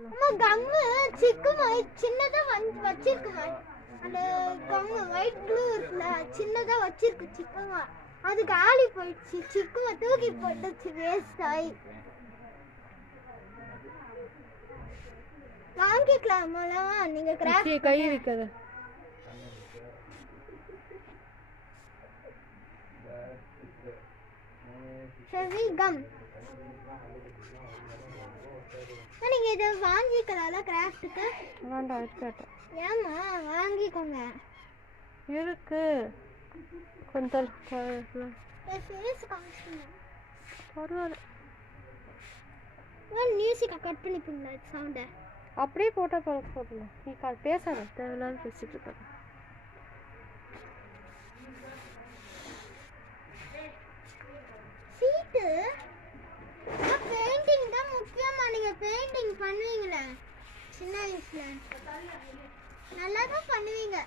அம்மா கம்மு சிக்குமா சின்னதா வச்சிருக்குமா அந்த கம்மு ஒயிட் ப்ளூ இருக்குல்ல சின்னதா வச்சிருக்கு சிக்குமா அது காலி போயிடுச்சு சிக்குமா தூக்கி போட்டுச்சு வேஸ்ட் ஆகி வாங்கிக்கலாமா நீங்க கிராஃப்ட் கை வைக்காத சரி கம் நீங்க இத வாங்கிக்கலாம்ல கிராஃப்ட்க்கு வேண்டாம் இருக்கட்டும் ஏமா வாங்கிக்கோங்க இருக்கு கொஞ்சம் ஃபேஸ் காமிச்சுங்க பரவாயில்ல மியூசிக்கை கட் பண்ணிப்பீங்களா சவுண்டை அப்படியே போட்டால் போடல நீ பேசாத தேவையில்லாத பேசிட்டு இருக்காங்க சீட்டு பெயிண்டிங் தான் முக்கியமா நீங்க பெயிண்டிங் பண்ணுவீங்களே சின்ன வயசுல நல்லா தான் பண்ணுவீங்க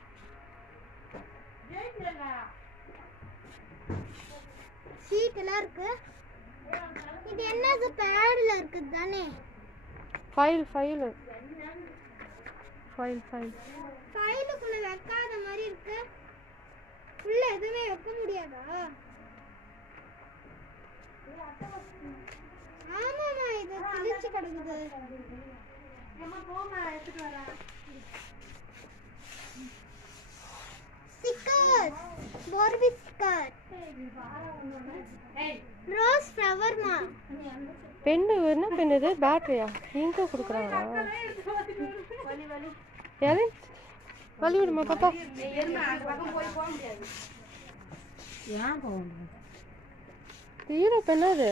சீட் எல்லாம் இருக்கு இது என்னது பேட்ல இருக்குது தானே ஃபைலுக்குள்ள வைக்காத மாதிரி இருக்கு உள்ள எதுவுமே வைக்க முடியாதா ஆமாமா இது கிழிச்சு கிடக்குது ஸ்டிக்கர் பார்பி ஸ்டிக்கர் ரோஸ் ஃப்ளவர்மா பென்னு என்ன பென் இது பேட்டரியா எங்க கொடுக்குறாங்க யாரு வலி விடுமா பாப்பா ஹீரோ பெண்ணா அது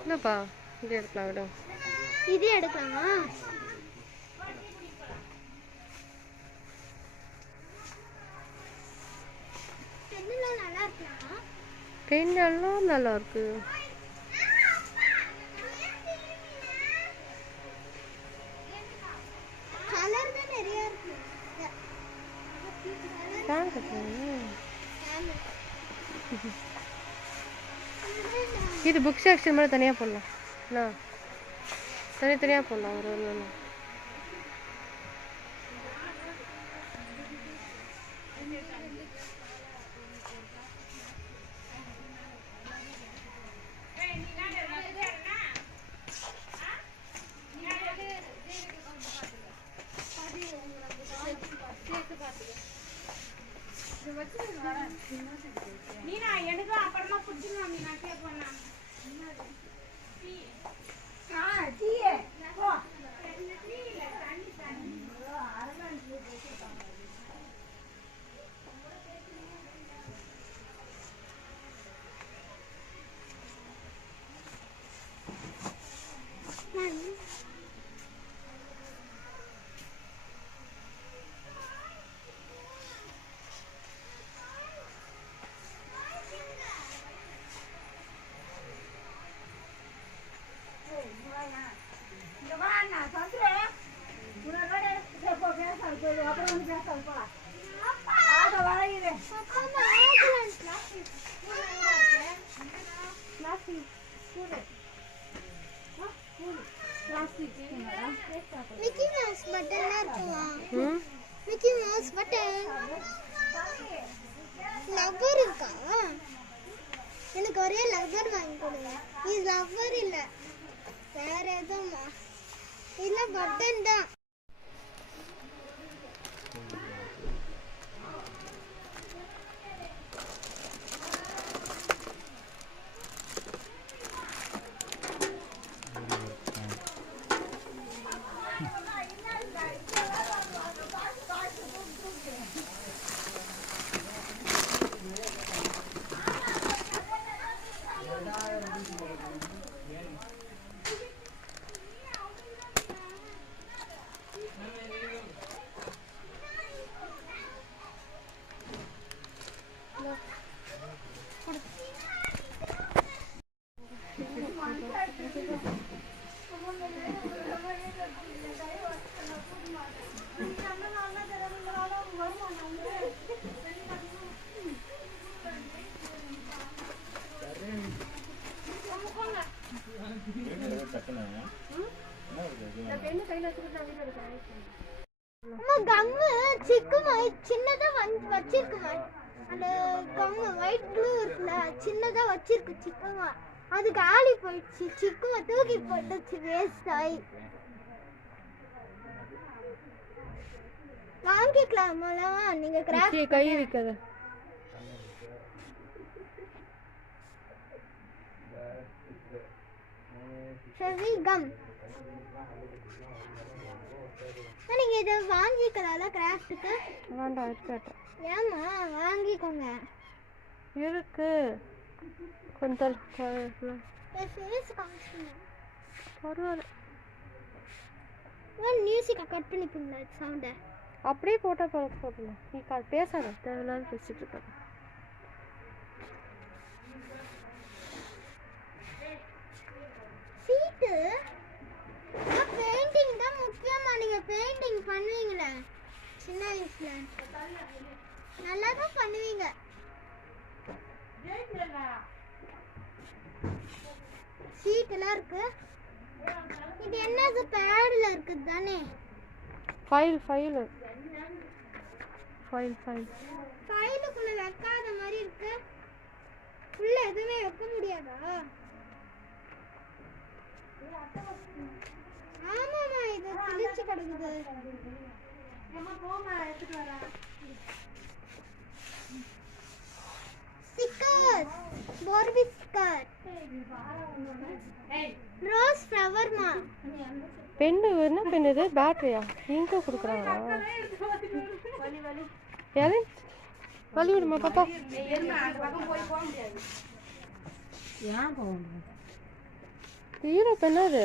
என்னப்பா இது எடுக்கலாம் விட இது எடுக்கலாமா பெயிண்ட் எல்லாம் நல்லா இருக்கு கலர் தான் நிறைய இருக்கு இது புக் செக்ஷன் மாதிரி தனியாக போடலாம் என்ன தனித்தனியாக போடலாம் ஒரு ஒன்று நீனா எனக்கு அப்புறமா புடிச்சுக்கலாம் நீ நான் கேட்பேனா டீயே போ டீல தண்ணி தண்ணி மிக்கி மவுஸ் பட்டன்லாம் இருக்குமா? ம் மிக்கி மவுஸ் பட்டன் லவ்வர் இருக்கா? எனக்கு ஒரே லவ்வர் வாங்கி கொடுங்க. இது லவ்வர் இல்ல, வேற எதுவுமா? இல்ல பட்டன் தான். அம்மா கம்மு சிக்குமா சின்னதா வச்சிருக்குமா? அந்த கம்மு ஒயிட் ப்ளூ இருக்குல்ல, சின்னதா வச்சிருக்கு சிக்குமா. அது காலி போயிடுச்சு. சிக்குமா தூக்கி போட்டுச்சு, வேஸ்ட் ஆகி. வாங்கிக்கலாமாலாம் நீங்க கிராஃப்ட் கை வைக்காத. சரி கம் நீங்க இதை வாங்கிக்கலாம்ல கிராஃப்ட்டுக்கு? வேண்டாம் இருக்கட்டும். ஏம்மா வாங்கிக்கோங்க. இருக்கு கொஞ்சம் ஃபேஸ் காமிச்சுங்க. பரவாயில்ல. மியூசிக்கை கட் பண்ணிப்பீங்களா சவுண்டை? அப்படியே போட்டால் போடலாம். நீ பேசாத, தேவையில்லாத பேசிட்டு இருக்க. சீட்டு பெயிண்டிங் தான் முக்கியமா. நீங்க பெயிண்டிங் பண்ணுவீங்களே சின்ன வயசுல, நல்லா தான் பண்ணுவீங்க. சீட் எல்லாம் இருக்கு. இது என்னது பேட்ல இருக்குது தானே? ஃபைலுக்குள்ள வைக்காத மாதிரி இருக்கு. உள்ள எதுவுமே வைக்க முடியாதா? ஆமாமா, இது கிழிச்சு கிடக்குது. ஸ்டிக்கர், பார்பி ஸ்டிக்கர், ரோஸ் ஃப்ளவர்மா. பென்னு என்ன பென் இது? பேட்டரியா? இங்கே கொடுக்குறாங்களா? வலி விடுமா பாப்பா. ஹீரோ பெண்ணா அது?